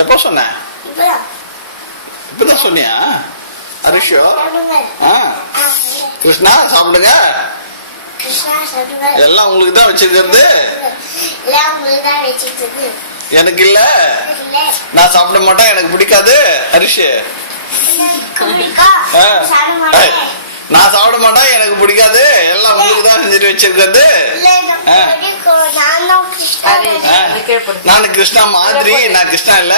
எப்போ சொன்ன? இப்பதான் சொன்னியா? அரிஷோ கிருஷ்ணா சாப்பிடுங்க. எல்லாம் உங்களுக்கு தான் வச்சிருக்கிறது. எனக்கு இல்ல, நான் சாப்பிட மாட்டேன், எனக்கு பிடிக்காது. அரிஷ் நான் சாப்பிட மாட்டேன், எனக்கு பிடிக்காது, எல்லாம் உங்களுக்கு தான் செஞ்சுட்டு வச்சிருக்கிறது. நானு கிருஷ்ணா மாதிரி, நான் கிருஷ்ணா இல்ல.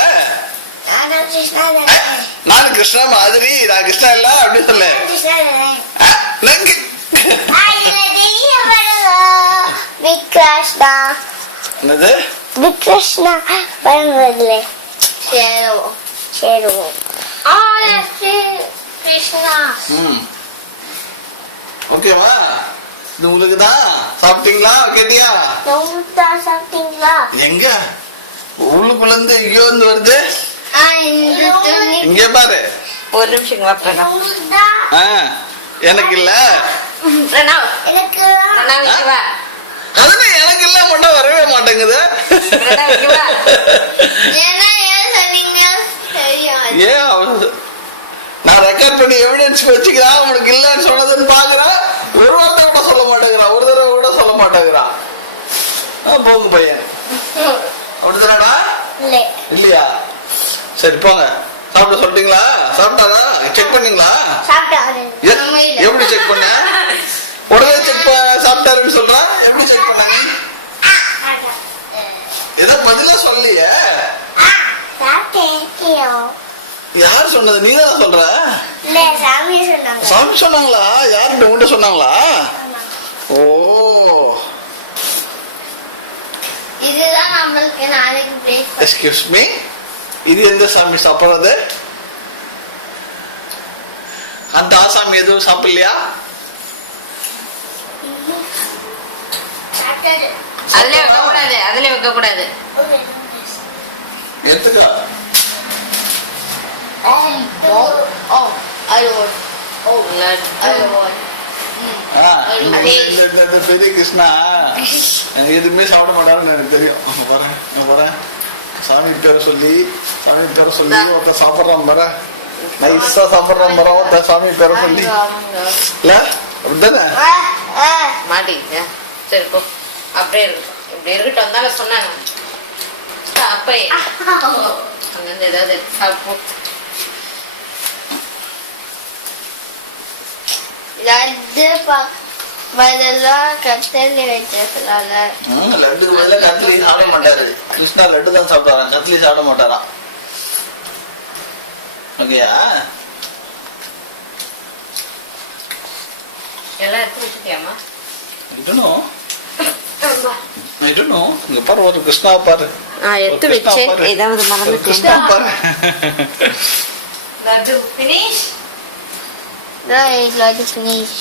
நானு கிருஷ்ணா மாதிரி, நான் கிருஷ்ணா இல்ல அப்படி சொல்லு. என்னது கிருஷ்ணா வரும்போதுல சேருவோம். கிருஷ்ணா ஓகேவா? இது உங்களுக்கு தான். சாப்பிட்டீங்களா? கேட்டியா? சாப்பிட்டீங்களா? எங்க உள்ளுக்குள்ள இருந்து இங்கோ இருந்து வருது. இங்க பாரு. ஒரு நிமிஷம். எனக்கு இல்ல. எனக்கு அதுதான் எனக்கு இல்ல மட்டும் வரவே மாட்டேங்குது. ஏன் நான் ரெக்கார்ட் பண்ணி எவிடன்ஸ் வச்சுக்கிறேன். உனக்கு இல்லன்னு சொன்னதுன்னு பாக்குறேன். ஒரு வார்த்தை கூட சொல்ல மாட்டேங்கிறான், ஒரு தடவை கூட சொல்ல மாட்டேங்கிறான். போங்க பையன். அப்படிதானடா? இல்லையா? சரி போங்க. சாப்பிட சொல்லிட்டீங்களா? சாப்பிட்டாரா? செக் பண்ணீங்களா? எப்படி செக் பண்ண? உடனே செக் சாப்பிட்டாருன்னு சொல்றான். எப்படி செக் பண்ணாங்க? ஏதோ பதிலா சொல்லலையே. யார் சொன்னது? நீ தான் சொல்ற. சாமி சொன்னாங்களா? யார்கிட்ட? உங்கள்கிட்ட சொன்னாங்களா? ஓ, இதுதான் நம்மளுக்கு நாளைக்கு. எக்ஸ்கியூஸ் மீ, இது எந்த சாமி சாப்பிடுறது? அந்த ஆசாமி எதுவும் சாப்பிடலையா? அதுல வைக்க கூடாது, அதுல வைக்க கூடாது. எடுத்துக்கலாம். பெரிய கிருஷ்ணா எதுவுமே சாப்பிட மாட்டாருன்னு எனக்கு தெரியும். போறேன் சாமி பேரை சொல்லி ஒருத்தர் சாப்பிட்றான் பாரு. நைஸா சாப்பிட்றான் பாரு ஒருத்தர் சாமி பேரை சொல்லி. இல்ல அப்படித்தானே? மாட்டி. சரி போ, அப்படியே இருக்கு. இப்படி இருக்கட்டும். வந்தாலும் சொன்னாங்க அப்பயே அங்கிருந்து ஏதாவது சாப்பிடும். லட்டு கத்லி சாப்பிட மாட்டாரு. கிருஷ்ணா லட்டு தான் சாப்பிட்டாராம், கத்லி சாப்பிட மாட்டாராம். ஓகேயா? எல்லாம் எடுத்து வச்சுட்டியாமா? இங்க பாரு, ஒரு கிருஷ்ணா பாரு. எடுத்து வச்சேன். ஏதாவது மறந்து கிருஷ்ணா பாரு. Laddu finish. Right, like finish.